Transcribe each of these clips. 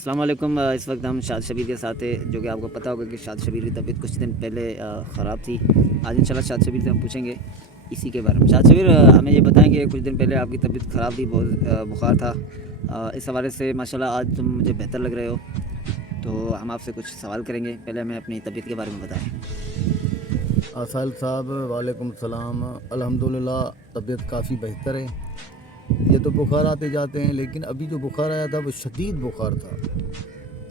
अस्सलाम वालेकुम। इस वक्त हम शाद शबीर के साथ है, जो कि आपको पता होगा कि शाद शबीर की तबीयत कुछ दिन पहले ख़राब थी। आज इंशाल्लाह शाद शबीर से हम पूछेंगे इसी के बारे में। शाद शबीर, हमें ये बताएं कि कुछ दिन पहले आपकी तबीयत ख़राब थी, बहुत बुखार था। इस हवाले से माशाल्लाह आज तुम मुझे बेहतर लग रहे हो, तो हम आपसे कुछ सवाल करेंगे। पहले हमें अपनी तबीयत के बारे में बताएँ। आसाइल साहब वालेकुम सलाम। अल्हम्दुलिल्लाह तबीयत काफ़ी बेहतर है। ये तो बुखार आते जाते हैं, लेकिन अभी जो बुखार आया था वो शदीद बुखार था,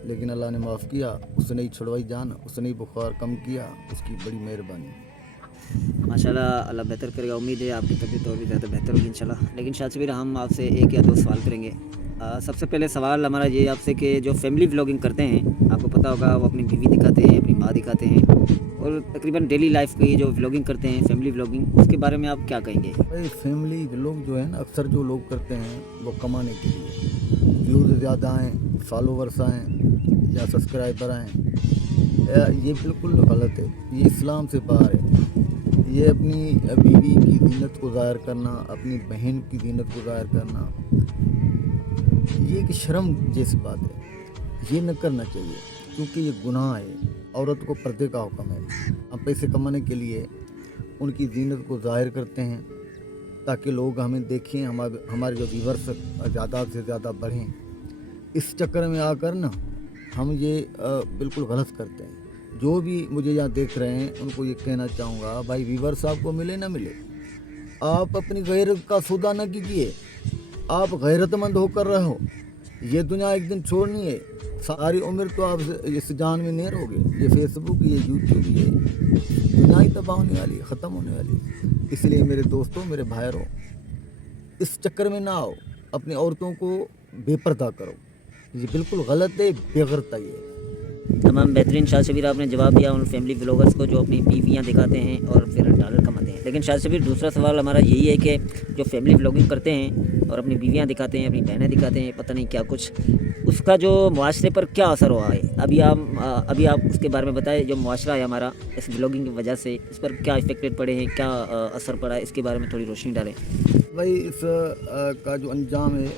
लेकिन अल्लाह ने माफ़ किया, उसने ही छुड़वाई जान, उसने ही बुखार कम किया, उसकी बड़ी मेहरबानी। माशाल्लाह अल्लाह बेहतर करेगा। उम्मीद है आपकी तबीयत और भी ज़्यादा बेहतर होगी इंशाल्लाह। लेकिन शाद शबीर, हम आपसे एक या दो सवाल करेंगे। सबसे पहले सवाल हमारा ये आपसे कि जो फैमिली व्लॉगिंग करते हैं, आपको पता होगा वो अपनी बीवी दिखाते हैं, अपनी माँ दिखाते हैं, और तकरीबन डेली लाइफ की जो व्लॉगिंग करते हैं फैमिली व्लॉगिंग, उसके बारे में आप क्या कहेंगे? भाई फैमिली लोग जो है ना, अक्सर जो लोग करते हैं वो कमाने के लिए, व्यूज़ ज़्यादा आएँ, फॉलोवर्स आएँ या सब्सक्राइबर आएँ, ये बिल्कुल गलत है। ये इस्लाम से बाहर है। ये अपनी बीवी की जीनत को ज़ाहिर करना, अपनी बहन की जीनत को ज़ाहिर करना, ये एक शर्म जैसी बात है। ये न करना चाहिए, क्योंकि ये गुनाह है। औरत को पर्दे का हुक्म है। हम पैसे कमाने के लिए उनकी जीनत को ज़ाहिर करते हैं ताकि लोग हमें देखें, हमारे जो व्यूअर्स ज़्यादा से ज़्यादा बढ़ें। इस चक्कर में आकर ना हम ये बिल्कुल गलत करते हैं। जो भी मुझे यहाँ देख रहे हैं उनको ये कहना चाहूँगा, भाई व्यूअर्स आपको मिले ना मिले, आप अपनी गैरत का सौदा न कीजिए। आप गैरतमंद होकर रहो। ये दुनिया एक दिन छोड़नी है। सारी उम्र तो आप इस जान में नहीं रहोगे। ये फेसबुक, ये यूट्यूब, ये दुनिया ही तबाह होने वाली है, ख़त्म होने वाली है। इसलिए मेरे दोस्तों, मेरे भाइयों, इस चक्कर में ना आओ। अपनी औरतों को बेपर्दा करो, ये बिल्कुल गलत है, बेगरता ये। तमाम बेहतरीन शाद शबीर, आपने जवाब दिया उन फैमिली व्लॉगर्स को जो अपनी बीवियाँ दिखाते हैं और फिर डॉलर कमाते हैं। लेकिन शाद शबीर, दूसरा सवाल हमारा यही है कि जो फैमिली व्लॉगिंग करते हैं और अपनी बीवियाँ दिखाते हैं, अपनी बहनें दिखाते हैं, पता नहीं क्या कुछ, उसका जो मुआशरे पर क्या असर हुआ है, अभी आप उसके बारे में बताएं। जो मुआशरा है हमारा इस व्लॉगिंग की वजह से, इस पर क्या इफेक्टेड पड़े हैं, क्या असर पड़ा है, इसके बारे में थोड़ी रोशनी डालें। भाई इस का जो अंजाम है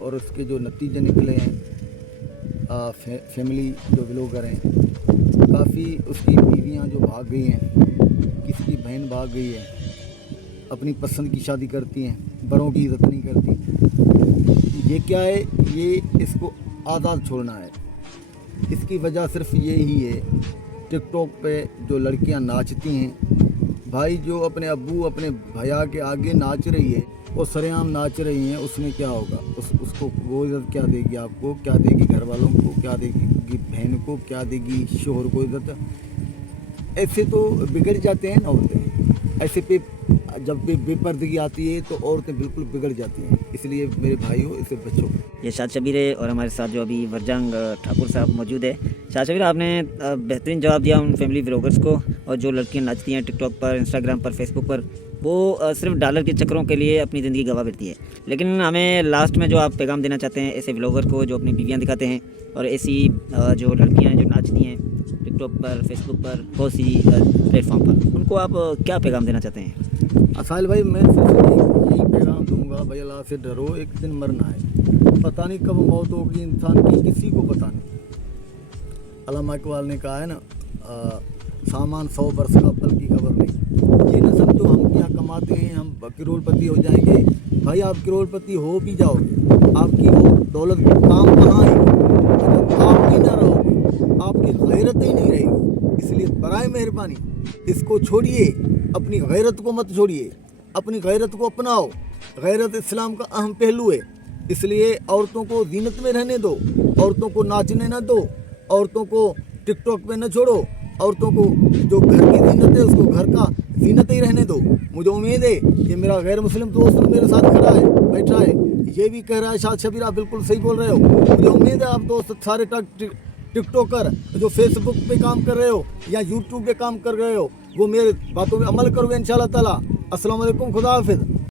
और उसके जो नतीजे निकले हैं, फैमिली जो व्लॉगर हैं, काफ़ी उसकी बीवियां जो भाग गई हैं, किसी की बहन भाग गई है, अपनी पसंद की शादी करती हैं, बड़ों की इज़्ज़त नहीं करती। ये क्या है? ये इसको आज़ाद छोड़ना है। इसकी वजह सिर्फ ये ही है, टिकटॉक पे जो लड़कियां नाचती हैं, भाई जो अपने अब्बू अपने भैया के आगे नाच रही है, वो सरेआम नाच रही हैं, उसमें क्या होगा? उसको वो इज़्ज़त क्या देगी? आपको क्या देगी? घर वालों को क्या देगी? बहन को क्या देगी? शोहर को इज़्ज़त? ऐसे तो बिगड़ जाते हैं ना औरतें। ऐसे पे जब भी बेपर्दगी आती है तो औरतें बिल्कुल बिगड़ जाती हैं। इसलिए मेरे भाइयों, इससे बचो। ये शाद शबीर है और हमारे साथ जो अभी वरजंग ठाकुर साहब मौजूद है। शाद शबीर, आपने बेहतरीन जवाब दिया उन फैमिली व्लॉगर्स को, और जो लड़कियां नाचती हैं टिकटॉक पर, इंस्टाग्राम पर, फेसबुक पर, वो सिर्फ डॉलर के चक्करों के लिए अपनी ज़िंदगी गंवा बैठती है। लेकिन हमें लास्ट में जो आप पैगाम देना चाहते हैं ऐसे व्लॉगर को जो अपनी बीवियाँ दिखाते हैं, और ऐसी जो लड़कियाँ हैं जो नाचती हैं टिकटॉक पर, फेसबुक पर, बहुत सी प्लेटफॉर्म पर, उनको आप क्या पैगाम देना चाहते हैं? आसाइल भाई, मैं सिर्फ यही पैगाम दूंगा, भाई अल्लाह से डरो, एक दिन मरना है। पता नहीं कब मौत होगी इंसान की, किसी को पता नहीं। अल्लामा इकबाल ने कहा है ना, सामान 100 बरस का, पल की खबर नहीं। ये न समझो हम क्या कमाते हैं, हम करोड़पति हो जाएंगे। भाई आप करोड़पति हो भी जाओगे, आपकी वो दौलत काम कहाँ आएगी जब आप भी ना रहोगे, आपकी गैरत ही नहीं रहेगी। इसलिए बराए मेहरबानी इसको छोड़िए, अपनी गैरत को मत छोड़िए, अपनी गैरत को अपनाओ। गैरत इस्लाम का अहम पहलू है। इसलिए औरतों को जीनत में रहने दो, औरतों को नाचने न दो, औरतों को टिकटॉक पे न छोड़ो, औरतों को जो घर की जीनत है उसको घर का जीनत ही रहने दो। मुझे उम्मीद है कि मेरा गैर मुस्लिम दोस्त मेरे साथ खड़ा है, बैठा है, ये भी कह रहा है शाद शबीर आप बिल्कुल सही बोल रहे हो। मुझे उम्मीद है आप दोस्त सारे टिकटॉकर जो फेसबुक पे काम कर रहे हो या यूट्यूब पे काम कर रहे हो, वो मेरे बातों में अमल करोगे इंशाल्लाह ताला। अस्सलाम वालेकुम, खुदा हाफिज़।